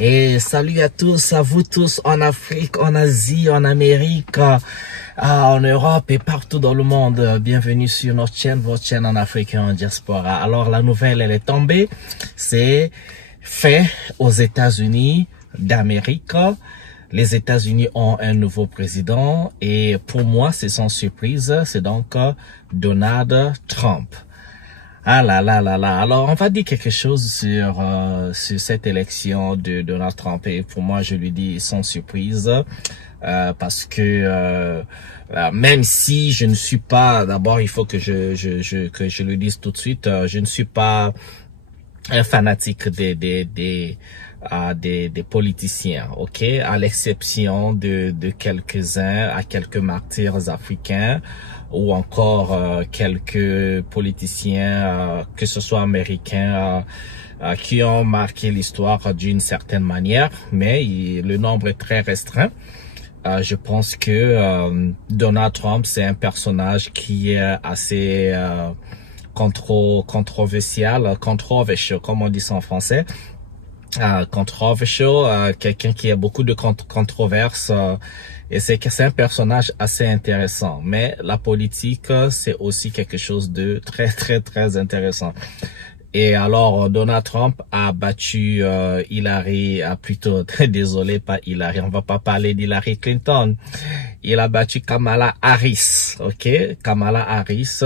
Et salut à tous, à vous tous en Afrique, en Asie, en Amérique, en Europe et partout dans le monde. Bienvenue sur notre chaîne, votre chaîne en Afrique et en diaspora. Alors la nouvelle, elle est tombée. C'est fait aux États-Unis d'Amérique. Les États-Unis ont un nouveau président et pour moi, c'est sans surprise. C'est donc Donald Trump. Ah là là là là. Alors, on va dire quelque chose sur cette élection de Donald Trump. Et pour moi, je lui dis sans surprise. Parce que même si je ne suis pas, d'abord, il faut que je le dise tout de suite, je ne suis pas un fanatique des politiciens, ok, à l'exception de quelques-uns, à quelques martyrs africains ou encore quelques politiciens, que ce soit américains, qui ont marqué l'histoire d'une certaine manière, mais le nombre est très restreint. Je pense que Donald Trump, c'est un personnage qui est assez controversial, comme on dit ça en français. Controversial, quelqu'un qui a beaucoup de controverses, et c'est un personnage assez intéressant. Mais la politique, c'est aussi quelque chose de très intéressant. Et alors, Donald Trump a battu Hillary, plutôt, désolé, pas Hillary, on va pas parler d'Hillary Clinton. Il a battu Kamala Harris, ok? Kamala Harris,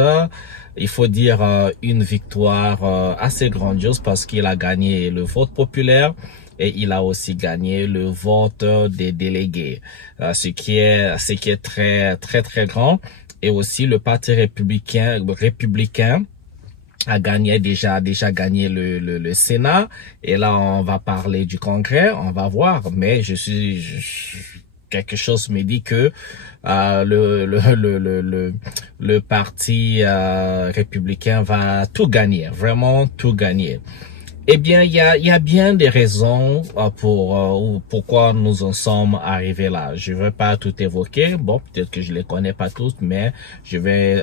il faut dire une victoire assez grandiose parce qu'il a gagné le vote populaire et il a aussi gagné le vote des délégués, ce qui est très grand. Et aussi le parti républicain a déjà gagné le Sénat, et là on va parler du Congrès, on va voir, mais quelque chose me dit que le parti républicain va tout gagner, vraiment tout gagner. Eh bien, il y a bien des raisons pourquoi nous en sommes arrivés là. Je vais pas tout évoquer, bon, peut-être que je les connais pas tous, mais je vais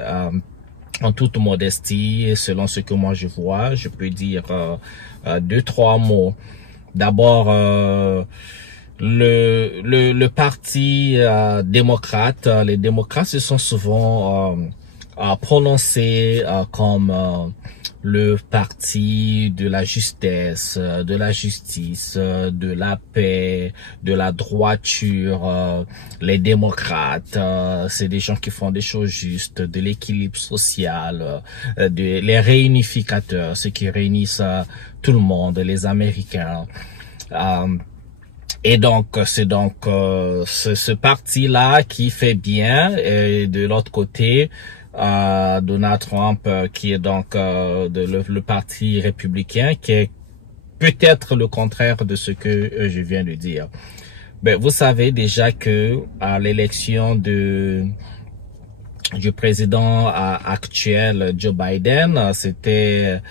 en toute modestie, selon ce que moi je vois, je peux dire deux, trois mots. D'abord, le parti démocrate, les démocrates se sont souvent prononcés comme le parti de la justesse, de la justice, de la paix, de la droiture. Les démocrates, c'est des gens qui font des choses justes, de l'équilibre social, les réunificateurs, ceux qui réunissent tout le monde, les Américains. Et donc, c'est donc ce parti-là qui fait bien, et de l'autre côté, Donald Trump, qui est donc le parti républicain, qui est peut-être le contraire de ce que je viens de dire. Ben, vous savez déjà que à l'élection du président actuel Joe Biden, c'était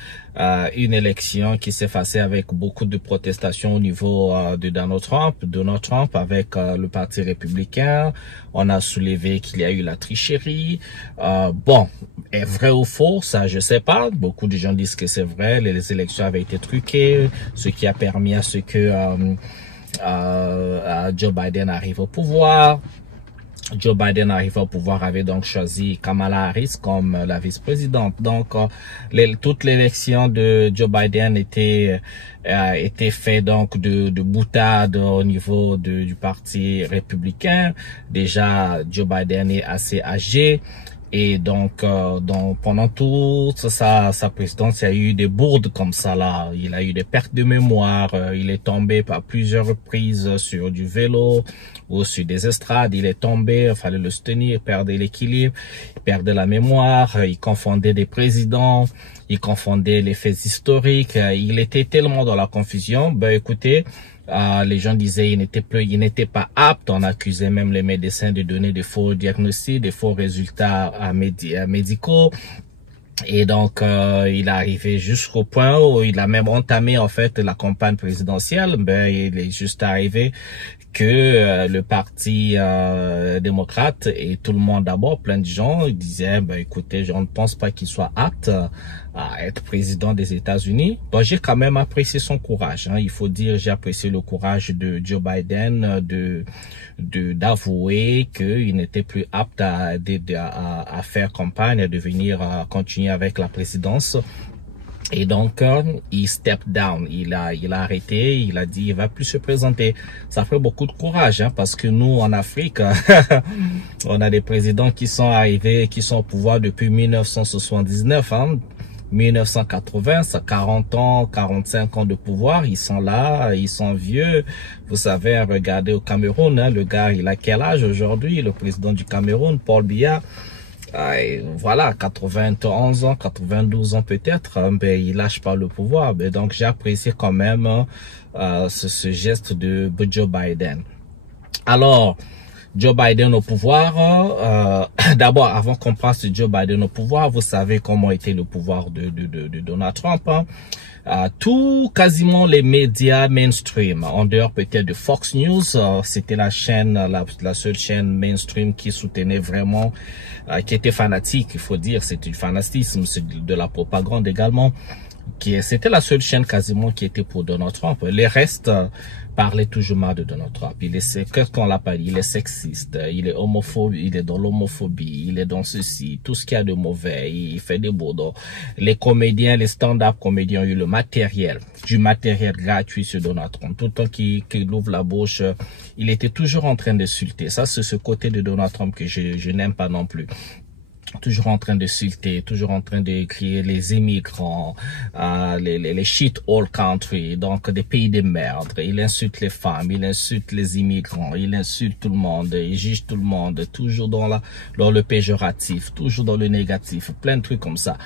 une élection qui s'est passée avec beaucoup de protestations au niveau de Donald Trump avec le parti républicain. On a soulevé qu'il y a eu la tricherie. Bon, est vrai ou faux, ça je sais pas. Beaucoup de gens disent que c'est vrai. Les élections avaient été truquées, ce qui a permis à ce que Joe Biden arrive au pouvoir. Joe Biden arrive au pouvoir, avait donc choisi Kamala Harris comme la vice-présidente. Donc, toute l'élection de Joe Biden était fait donc de boutade au niveau du parti républicain. Déjà, Joe Biden est assez âgé. Et donc pendant toute sa présidence, il y a eu des bourdes comme ça là. Il a eu des pertes de mémoire. Il est tombé par plusieurs reprises sur du vélo ou sur des estrades. Il est tombé, il fallait le soutenir, il perdait l'équilibre, il perdait la mémoire. Il confondait des présidents, il confondait les faits historiques. Il était tellement dans la confusion. Ben écoutez, les gens disaient il n'était pas apte. On accusait même les médecins de donner des faux diagnostics, des faux résultats médicaux. Et donc, il est arrivé jusqu'au point où il a même entamé en fait la campagne présidentielle. Ben, il est juste arrivé que le parti démocrate et tout le monde d'abord, plein de gens disaient, ben écoutez, je ne pense pas qu'il soit apte à être président des États-Unis. Bon, j'ai quand même apprécié son courage. Il faut dire, j'ai apprécié le courage de Joe Biden d'avouer qu'il n'était plus apte à faire campagne, à devenir, à continuer avec la présidence. Et donc, il step down, il a arrêté, il a dit, il va plus se présenter. Ça fait beaucoup de courage, parce que nous, en Afrique, on a des présidents qui sont arrivés, qui sont au pouvoir depuis 1979, 1980, ça 40 ans, 45 ans de pouvoir, ils sont là, ils sont vieux. Vous savez, regardez au Cameroun, le gars, il a quel âge aujourd'hui, le président du Cameroun, Paul Biya? Voilà, 91 ans, 92 ans peut-être, ben il lâche pas le pouvoir. Ben, donc j'ai apprécié quand même ce geste de Joe Biden. Alors, Joe Biden au pouvoir, d'abord avant qu'on passe de Joe Biden au pouvoir, vous savez comment était le pouvoir de Donald Trump. Quasiment les médias mainstream, en dehors peut-être de Fox News, c'était la chaîne, la seule chaîne mainstream qui soutenait vraiment, qui était fanatique, il faut dire, c'est du fanatisme, c'est de la propagande également, c'était la seule chaîne quasiment qui était pour Donald Trump. Les restes parlaient toujours mal de Donald Trump. Qu'est-ce qu'on l'a pas dit? Il est sexiste, il est homophobe, il est dans l'homophobie, il est dans ceci, tout ce qu'il y a de mauvais, il fait des boudos. Les comédiens, les stand-up comédiens ont eu du matériel gratuit sur Donald Trump. Tout le temps qu'il ouvre la bouche, il était toujours en train d'insulter. Ça, c'est ce côté de Donald Trump que je n'aime pas non plus. Toujours en train de d'insulter, toujours en train de crier les immigrants, les shit all country, donc des pays de merde. Il insulte les femmes, il insulte les immigrants, il insulte tout le monde, il juge tout le monde, toujours dans le péjoratif, toujours dans le négatif, plein de trucs comme ça.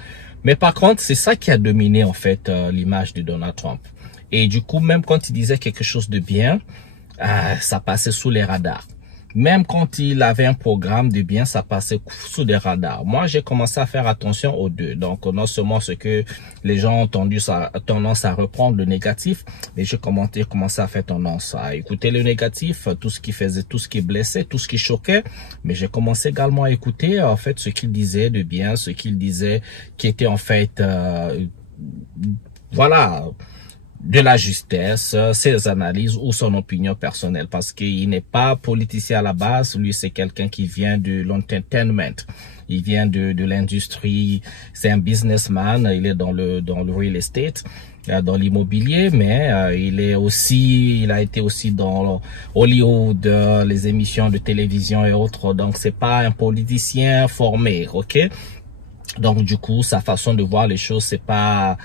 Mais par contre, c'est ça qui a dominé en fait l'image de Donald Trump. Et du coup, même quand il disait quelque chose de bien, ça passait sous les radars. Même quand il avait un programme de bien, ça passait sous des radars. Moi, j'ai commencé à faire attention aux deux. Donc, non seulement ce que les gens ont tendance à reprendre le négatif, mais j'ai commencé à faire tendance à écouter le négatif, tout ce qui faisait, tout ce qui blessait, tout ce qui choquait. Mais j'ai commencé également à écouter, en fait, ce qu'il disait de bien, ce qu'il disait qui était, en fait, voilà, de la justesse, ses analyses ou son opinion personnelle, parce qu'il n'est pas politicien à la base. Lui, c'est quelqu'un qui vient de l'entertainment. Il vient de l'industrie. C'est un businessman. Il est dans le real estate, dans l'immobilier, mais il a été aussi dans Hollywood, les émissions de télévision et autres. Donc, c'est pas un politicien formé, ok? Donc du coup, sa façon de voir les choses, c'est pas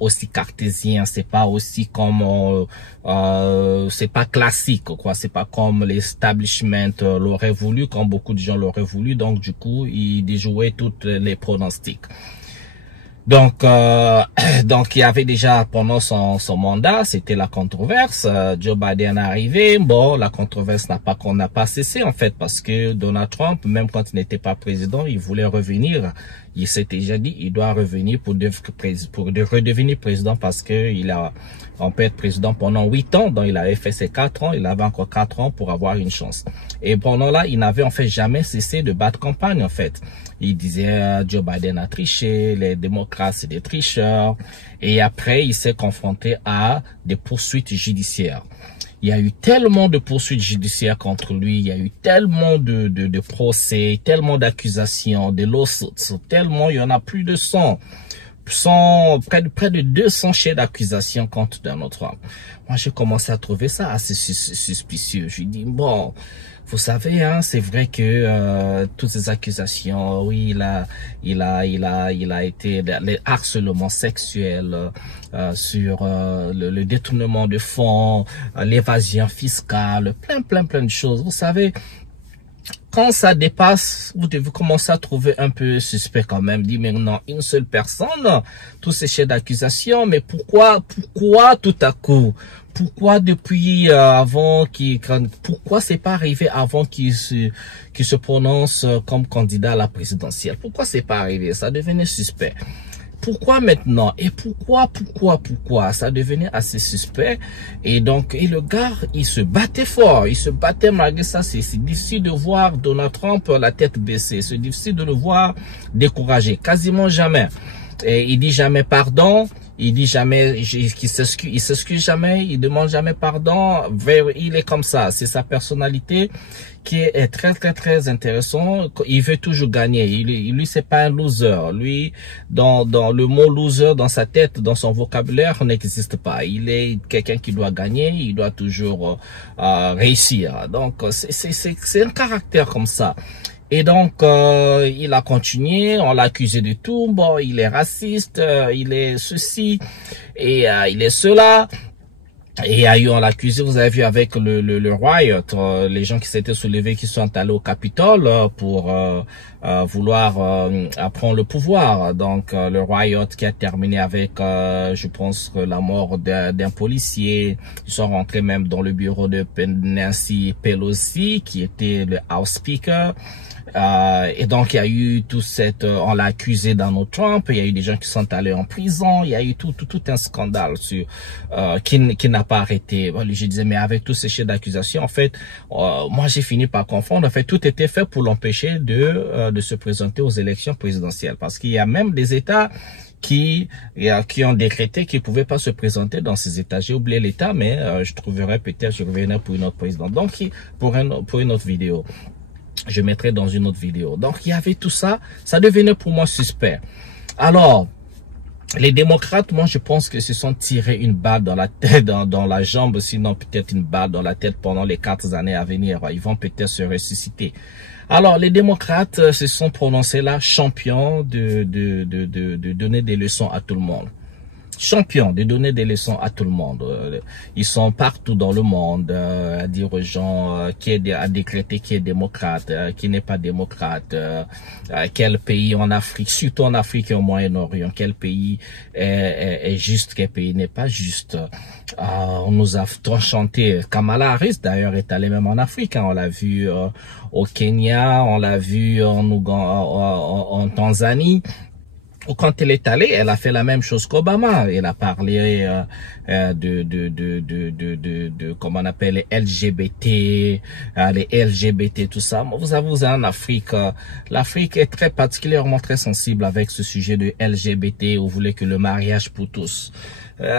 aussi cartésien, c'est pas aussi comme c'est pas classique quoi, c'est pas comme l'establishment l'aurait voulu, comme beaucoup de gens l'auraient voulu. Donc du coup, il déjouait toutes les pronostics. Donc il y avait déjà pendant son mandat, c'était la controverse. Joe Biden est arrivé. Bon, la controverse n'a pas cessé en fait, parce que Donald Trump, même quand il n'était pas président, il voulait revenir. Il s'était déjà dit, il doit revenir pour redevenir président, parce que on peut être président pendant 8 ans. Donc il avait fait ses 4 ans, il avait encore 4 ans pour avoir une chance. Et pendant là, il n'avait en fait jamais cessé de battre campagne en fait. Il disait Joe Biden a triché, les démocrates c'est des tricheurs. Et après, il s'est confronté à des poursuites judiciaires. Il y a eu tellement de poursuites judiciaires contre lui, il y a eu tellement de procès, tellement d'accusations, de lawsuits, tellement, il y en a plus de 100. Près de 200 chefs d'accusation contre Donald Trump. Moi, j'ai commencé à trouver ça assez suspicieux. Je dis bon, vous savez, c'est vrai que toutes ces accusations, oui, il a été les harcèlements sexuels, sur le détournement de fonds, l'évasion fiscale, plein de choses. Vous savez, quand ça dépasse, vous devez commencer à trouver un peu suspect quand même. Dire mais non, une seule personne, tous ces chefs d'accusation, mais pourquoi tout à coup? Pourquoi depuis pourquoi c'est pas arrivé avant qu'il se prononce comme candidat à la présidentielle? Pourquoi c'est pas arrivé? Ça devenait suspect. pourquoi maintenant? Et pourquoi ça devenait assez suspect. Et donc, et le gars, il se battait fort, il se battait malgré ça. C'est difficile de voir Donald Trump la tête baissée, c'est difficile de le voir découragé, quasiment jamais. Et il dit jamais pardon, il dit jamais, il s'excuse jamais, il demande jamais pardon. Il est comme ça, c'est sa personnalité qui est très intéressant. Il veut toujours gagner. Lui c'est pas un loser. Lui, dans le mot loser dans sa tête, dans son vocabulaire, n'existe pas. Il est quelqu'un qui doit gagner. Il doit toujours réussir. Donc c'est un caractère comme ça. Et donc, il a continué, on l'a accusé de tout, bon, il est raciste, il est ceci, et il est cela. Et on l'a accusé, vous avez vu avec le riot, les gens qui s'étaient soulevés, qui sont allés au Capitole pour vouloir prendre le pouvoir. Donc le riot qui a terminé avec, je pense, la mort d'un policier. Ils sont rentrés même dans le bureau de Nancy Pelosi, qui était le House Speaker. Et donc il y a eu tout on l'a accusé Donald Trump, il y a eu des gens qui sont allés en prison, il y a eu tout un scandale sur qui n'a pas arrêté. Voilà, je disais mais avec tous ces chefs d'accusation, en fait, moi j'ai fini par confondre. En fait, tout était fait pour l'empêcher de se présenter aux élections présidentielles, parce qu'il y a même des États qui ont décrété qu'ils ne pouvaient pas se présenter dans ces États. J'ai oublié l'État, mais je reviendrai pour une autre présidente. Donc pour une autre vidéo. Je mettrai dans une autre vidéo. Donc, il y avait tout ça. Ça devenait pour moi suspect. Alors, les démocrates, moi, je pense que se sont tirés une balle dans la tête, dans la jambe, sinon peut-être une balle dans la tête pendant les 4 années à venir. Ils vont peut-être se ressusciter. Alors, les démocrates se sont prononcés là, champions de donner des leçons à tout le monde. Champions de donner des leçons à tout le monde. Ils sont partout dans le monde à dire aux gens à décréter qui est démocrate, qui n'est pas démocrate, quel pays en Afrique, surtout en Afrique et au Moyen-Orient, quel pays est juste, quel pays n'est pas juste. On nous a chanté. Kamala Harris d'ailleurs est allée même en Afrique, hein. On l'a vu au Kenya, on l'a vu en Tanzanie. Ou quand elle est allée, elle a fait la même chose qu'Obama. Elle a parlé comment on appelle les LGBT, tout ça. Vous avez en Afrique, l'Afrique est très particulièrement très sensible avec ce sujet de LGBT. Vous voulez que le mariage pour tous.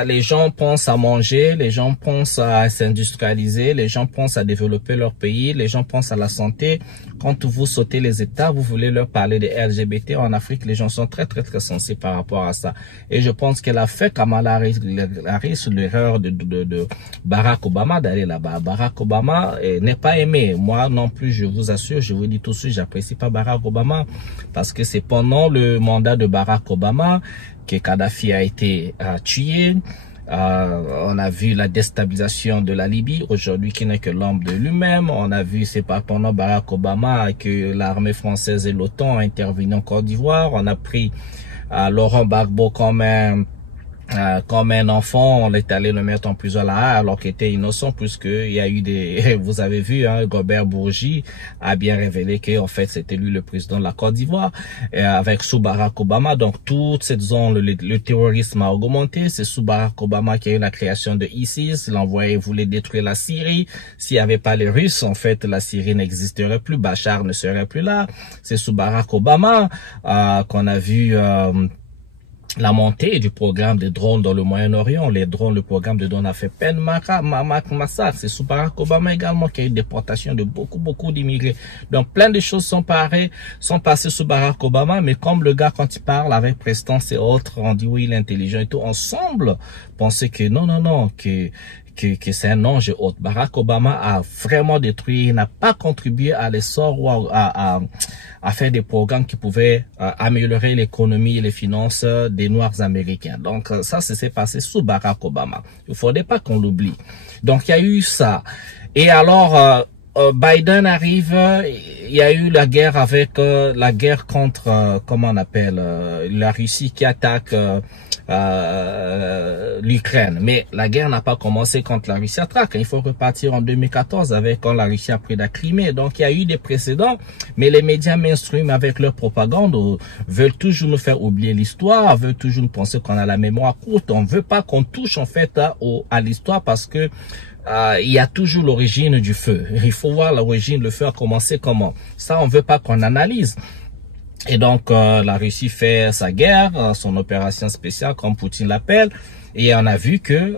Les gens pensent à manger, les gens pensent à s'industrialiser, les gens pensent à développer leur pays, les gens pensent à la santé. Quand vous sautez les États, vous voulez leur parler des LGBT. En Afrique, les gens sont très sensibles par rapport à ça. Et je pense qu'elle a fait Kamala Harris l'erreur de Barack Obama d'aller là-bas. Barack Obama n'est pas aimé. Moi non plus, je vous assure, je vous dis tout de suite, j'apprécie pas Barack Obama parce que c'est pendant le mandat de Barack Obama que Kadhafi a été tué. On a vu la déstabilisation de la Libye, aujourd'hui qui n'est que l'ombre de lui-même. On a vu, c'est pas pendant Barack Obama que l'armée française et l'OTAN ont intervenu en Côte d'Ivoire. On a pris Laurent Gbagbo comme un enfant, on est allé le mettre en prison là, alors qu'il était innocent, puisque il y a eu vous avez vu, hein, Robert Bourgi a bien révélé que, en fait, c'était lui le président de la Côte d'Ivoire, avec sous Barack Obama. Donc, toute cette zone, le terrorisme a augmenté. C'est sous Barack Obama qu'il y a eu la création de ISIS. L'envoyé voulait détruire la Syrie. S'il n'y avait pas les Russes, en fait, la Syrie n'existerait plus. Bachar ne serait plus là. C'est sous Barack Obama, qu'on a vu, la montée du programme de drones dans le Moyen-Orient. Les drones, le programme de drones a fait peine massacre. C'est sous Barack Obama également qu'il y a eu une déportation de beaucoup d'immigrés. Donc plein de choses sont passées sous Barack Obama, mais comme le gars quand il parle avec prestance et autres, on dit oui il est intelligent et tout, ensemble penser que non, que c'est un ange et autres. Barack Obama a vraiment détruit, il n'a pas contribué à l'essor ou à faire des programmes qui pouvaient améliorer l'économie et les finances des Noirs américains. Donc ça, s'est passé sous Barack Obama. Il faudrait pas qu'on l'oublie. Donc il y a eu ça. Et alors Biden arrive, il y a eu la guerre contre comment on appelle la Russie qui attaque l'Ukraine. Mais la guerre n'a pas commencé quand la Russie attaque. Il faut repartir en 2014 avec quand la Russie a pris la Crimée. Donc il y a eu des précédents, mais les médias mainstream avec leur propagande veulent toujours nous faire oublier l'histoire, veulent toujours nous penser qu'on a la mémoire courte. On veut pas qu'on touche en fait à l'histoire parce que il y a toujours l'origine du feu. Il faut voir l'origine, le feu a commencé comment. Ça, on veut pas qu'on analyse. Et donc, la Russie fait sa guerre, son opération spéciale, comme Poutine l'appelle. Et on a vu que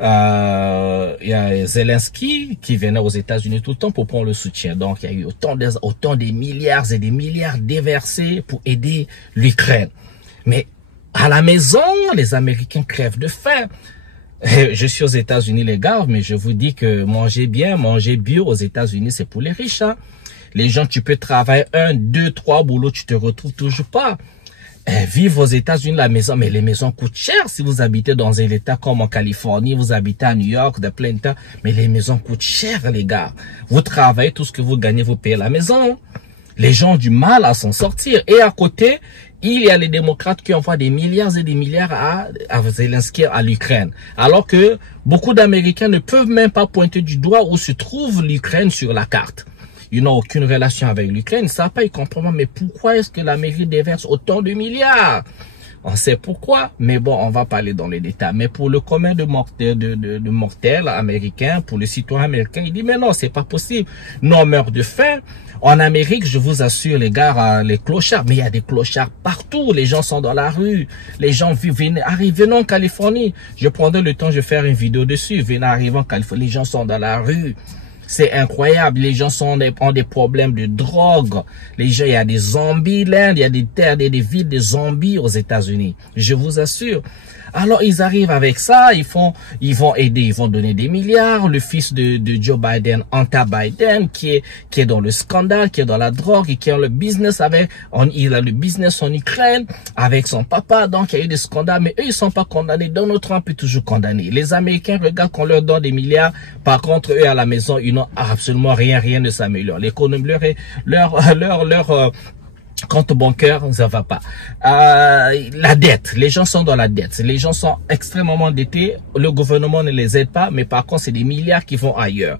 il y a Zelensky qui venait aux États-Unis tout le temps pour prendre le soutien. Donc, il y a eu autant des milliards et des milliards déversés pour aider l'Ukraine. Mais à la maison, les Américains crèvent de faim. Je suis aux États-Unis, les gars, mais je vous dis que manger bien, manger bio aux États-Unis, c'est pour les riches, hein. Les gens, tu peux travailler 1, 2, 3 boulots, tu te retrouves toujours pas. Vivre aux États-Unis, la maison, mais les maisons coûtent cher si vous habitez dans un État comme en Californie, vous habitez à New York, de plein d'États, mais les maisons coûtent cher, les gars. Vous travaillez, tout ce que vous gagnez, vous payez la maison. Les gens ont du mal à s'en sortir. Et à côté, il y a les démocrates qui envoient des milliards et des milliards à Zelensky, à l'Ukraine. Alors que beaucoup d'Américains ne peuvent même pas pointer du doigt où se trouve l'Ukraine sur la carte. Ils n'ont aucune relation avec l'Ukraine. Ils ne savent pas, ils comprennent. Mais pourquoi est-ce que l'Amérique déverse autant de milliards? On sait pourquoi, mais bon, on va parler dans les détails. Mais pour le commun de mortels américains, pour le citoyen américain, il dit, mais non, c'est pas possible. Nous, on meurt de faim. En Amérique, je vous assure, les gars, les clochards, mais il y a des clochards partout. Les gens sont dans la rue. Les gens venez en Californie. Je prendrai le temps, je vais faire une vidéo dessus. Venez arriver en Californie, les gens sont dans la rue. C'est incroyable. Les gens ont des problèmes de drogue. Les gens, il y a des zombies là. Il y a des terres, des villes de zombies aux États-Unis. Je vous assure. Alors, ils arrivent avec ça. Ils vont aider. Ils vont donner des milliards. Le fils de Joe Biden, Hunter Biden, qui est dans le scandale, qui est dans la drogue et qui a le business il a le business en Ukraine avec son papa. Donc, il y a eu des scandales. Mais eux, ils sont pas condamnés. Donald Trump est toujours condamné. Les Américains regardent qu'on leur donne des milliards. Par contre, eux, à la maison, ils n'ont absolument rien ne s'améliore. L'économie, leur compte bancaire, ça va pas. La dette, les gens sont dans la dette. Les gens sont extrêmement endettés. Le gouvernement ne les aide pas, mais par contre, c'est des milliards qui vont ailleurs.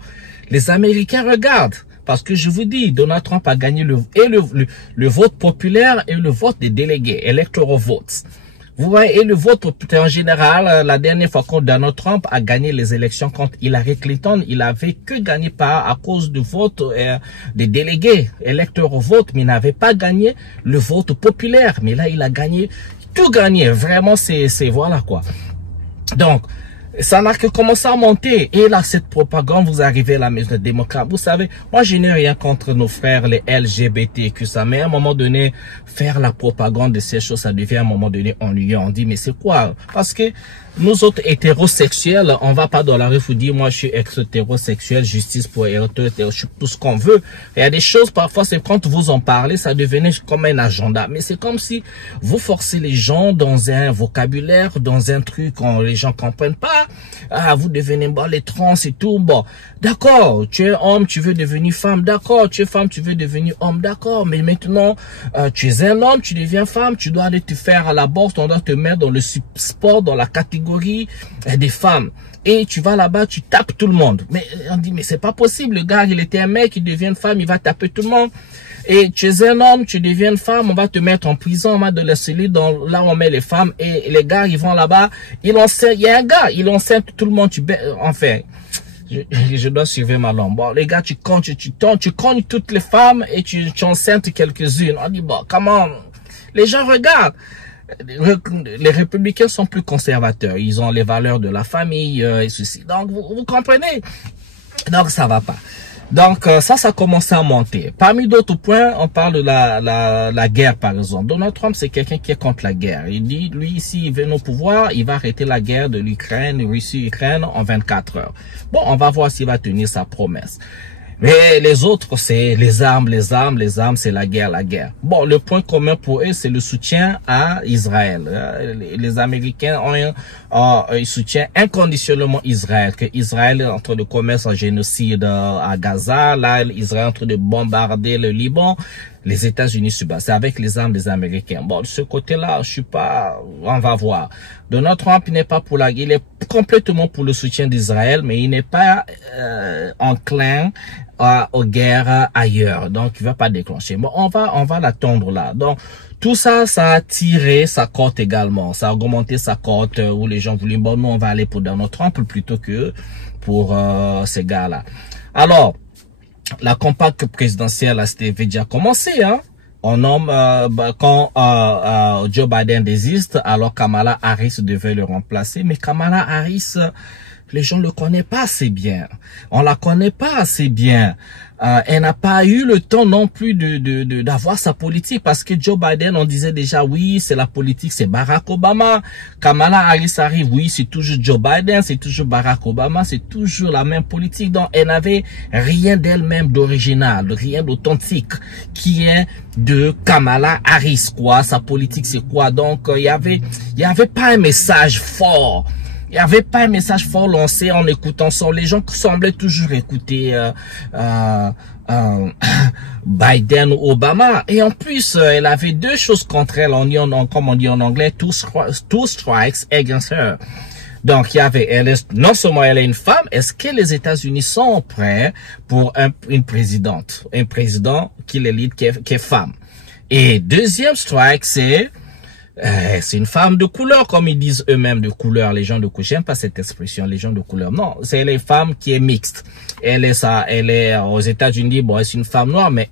Les Américains regardent. Parce que je vous dis, Donald Trump a gagné le vote populaire et le vote des délégués, electoral votes. Vous voyez, et le vote en général, la dernière fois quand Donald Trump a gagné les élections contre Hillary Clinton, il avait que gagné à cause du vote des délégués, électeurs au vote, mais il n'avait pas gagné le vote populaire. Mais là, il a gagné, tout gagné. Vraiment, c'est voilà quoi. Donc, ça n'a que commencé à monter. Et là, cette propagande, vous arrivez à la maison des démocrates. Vous savez, moi, je n'ai rien contre nos frères, les LGBTQ, ça. Mais à un moment donné, faire la propagande de ces choses, ça devient à un moment donné ennuyant. On dit, mais c'est quoi? Parce que nous autres hétérosexuels, on va pas dans la rue vous dire, moi, je suis hétérosexuel, justice pour hétérosexuel, je suis tout ce qu'on veut. Il y a des choses, parfois, c'est quand vous en parlez, ça devenait comme un agenda. Mais c'est comme si vous forcez les gens dans un vocabulaire, dans un truc que les gens comprennent pas. Ah, vous devenez, bon, les trans et tout, bon. D'accord, tu es homme, tu veux devenir femme, d'accord. Tu es femme, tu veux devenir homme, d'accord. Mais maintenant, tu es un homme, tu deviens femme, tu dois aller te faire à la bourse, on doit te mettre dans le sport, dans la catégorie des femmes. Et tu vas là-bas, tu tapes tout le monde. Mais on dit, mais c'est pas possible. Le gars, il était un mec, il devient une femme, il va taper tout le monde. Et tu es un homme, tu deviens une femme, on va te mettre en prison, on va te laisser là où on met les femmes. Et les gars, ils vont là-bas, il y a un gars, il enceinte tout le monde. Enfin, je dois suivre ma langue. Bon, les gars, tu cognes toutes les femmes et tu enceintes quelques-unes. On dit, bon, comment? Les gens regardent. Les républicains sont plus conservateurs. Ils ont les valeurs de la famille et ceci. Donc, vous comprenez? Donc, ça va pas. Donc, ça commence à monter. Parmi d'autres points, on parle de la guerre, par exemple. Donald Trump, c'est quelqu'un qui est contre la guerre. Il dit, lui, s'il vient au pouvoir, il va arrêter la guerre de l'Ukraine, Russie-Ukraine en 24 heures. Bon, on va voir s'il va tenir sa promesse. Mais les autres, c'est les armes, c'est la guerre. Bon, le point commun pour eux, c'est le soutien à Israël. Les Américains ils soutiennent inconditionnellement Israël, que Israël est en train de commettre un génocide à Gaza. Là, Israël est en train de bombarder le Liban. les États-Unis se battent. C'est avec les armes des Américains. Bon, de ce côté-là, je suis pas, on va voir. Donald Trump, il n'est pas pour la guerre, il est complètement pour le soutien d'Israël, mais il n'est pas enclin aux guerres ailleurs. Donc, il va pas déclencher. Bon, on va l'attendre là. Donc, tout ça, ça a tiré sa cote également. Ça a augmenté sa cote où les gens voulaient, bon, nous, on va aller pour Donald Trump plutôt que pour ces gars-là. Alors, la campagne présidentielle a déjà commencé, hein. On nomme, quand Joe Biden désiste, alors Kamala Harris devait le remplacer. Mais Kamala Harris, les gens ne le connaissent pas assez bien. On la connaît pas assez bien. Elle n'a pas eu le temps non plus d'avoir sa politique parce que Joe Biden, on disait déjà, oui, c'est la politique, c'est Barack Obama. Kamala Harris arrive, oui, c'est toujours Joe Biden, c'est toujours Barack Obama, c'est toujours la même politique. Donc, elle n'avait rien d'elle-même d'original, rien d'authentique qui est de Kamala Harris, quoi. Sa politique, c'est quoi? Donc, il y avait pas un message fort. Il n'y avait pas un message fort lancé en écoutant ça. Les gens semblaient toujours écouter Biden ou Obama. Et en plus, elle avait deux choses contre elle, comme on dit en anglais, two strikes against her. Donc, non seulement elle est une femme, est-ce que les États-Unis sont prêts pour une présidente, un président qui les lead, qui est femme? Et deuxième strike, c'est une femme de couleur, comme ils disent eux-mêmes, de couleur. Les gens de couleur, j'aime pas cette expression, les gens de couleur. Non, c'est les femmes qui est mixte. Elle est aux États-Unis, bon, c'est une femme noire, mais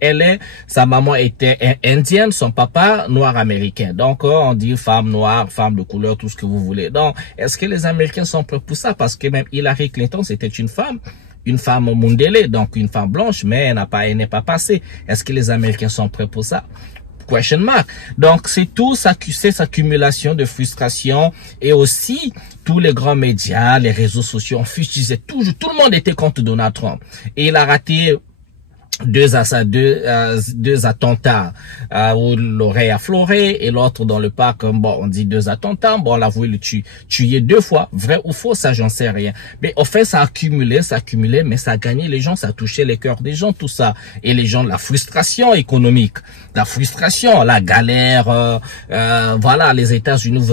sa maman était indienne, son papa noir américain. Donc, on dit femme noire, femme de couleur, tout ce que vous voulez. Donc, est-ce que les Américains sont prêts pour ça? Parce que même Hillary Clinton, c'était une femme mondélée, donc une femme blanche, mais elle n'est pas passée. Est-ce que les Américains sont prêts pour ça? Question mark. Donc, c'est tout cette accumulation de frustration et aussi tous les grands médias, les réseaux sociaux ont fustigé toujours. Tout le monde était contre Donald Trump. Et il a raté deux attentats où l'oreille a floré et l'autre dans le parc. Bon, on dit deux attentats. Bon, on l'a voulu le tuer deux fois. Vrai ou faux, ça, j'en sais rien. Mais au fait, ça a accumulé, mais ça a gagné les gens, ça a touché les cœurs des gens, tout ça. Et les gens, la frustration économique, la frustration, la galère, voilà, les États-Unis,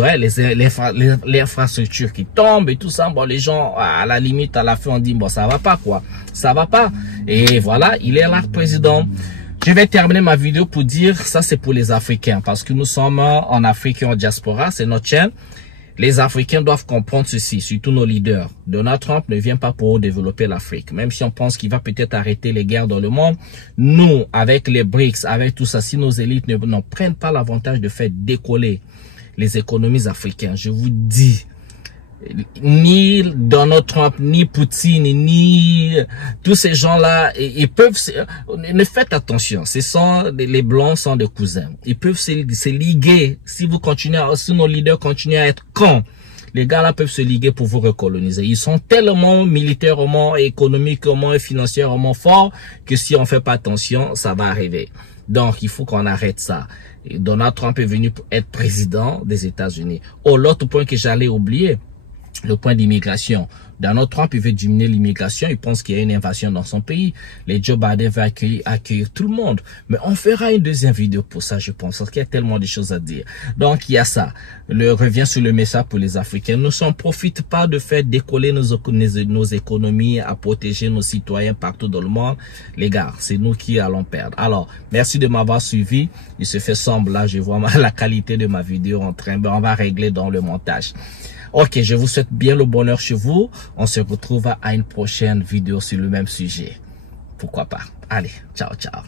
les infrastructures qui tombent et tout ça. Bon, les gens, à la limite, à la fin, on dit, bon, ça va pas, quoi. Ça va pas. Et voilà, il est là, président. Je vais terminer ma vidéo pour dire, ça c'est pour les Africains, parce que nous sommes en Afrique et en diaspora, c'est notre chaîne. Les Africains doivent comprendre ceci, surtout nos leaders. Donald Trump ne vient pas pour développer l'Afrique. Même si on pense qu'il va peut-être arrêter les guerres dans le monde, nous, avec les BRICS, avec tout ça, si nos élites ne prennent pas l'avantage de faire décoller les économies africaines, je vous dis, ni Donald Trump, ni Poutine, ni tous ces gens-là, ils peuvent, ne faites attention, les blancs sont des cousins. Ils peuvent se liguer, si nos leaders continuent à être cons, les gars-là peuvent se liguer pour vous recoloniser. Ils sont tellement militairement, économiquement et financièrement forts que si on fait pas attention, ça va arriver. Donc, il faut qu'on arrête ça. Et Donald Trump est venu pour être président des États-Unis. Oh, l'autre point que j'allais oublier, le point d'immigration. Donald Trump, il veut diminuer l'immigration. Il pense qu'il y a une invasion dans son pays. Les Joe Biden va accueillir tout le monde. Mais on fera une deuxième vidéo pour ça, je pense. Parce qu'il y a tellement de choses à dire. Donc, il y a ça. Revient sur le message pour les Africains. Nous ne profitent pas de faire décoller nos économies, à protéger nos citoyens partout dans le monde. Les gars, c'est nous qui allons perdre. Alors, merci de m'avoir suivi. Il se fait sombre là. Je vois la qualité de ma vidéo en train. Ben, on va régler dans le montage. Ok, je vous souhaite bien le bonheur chez vous. On se retrouve à une prochaine vidéo sur le même sujet. Pourquoi pas. Allez, ciao, ciao.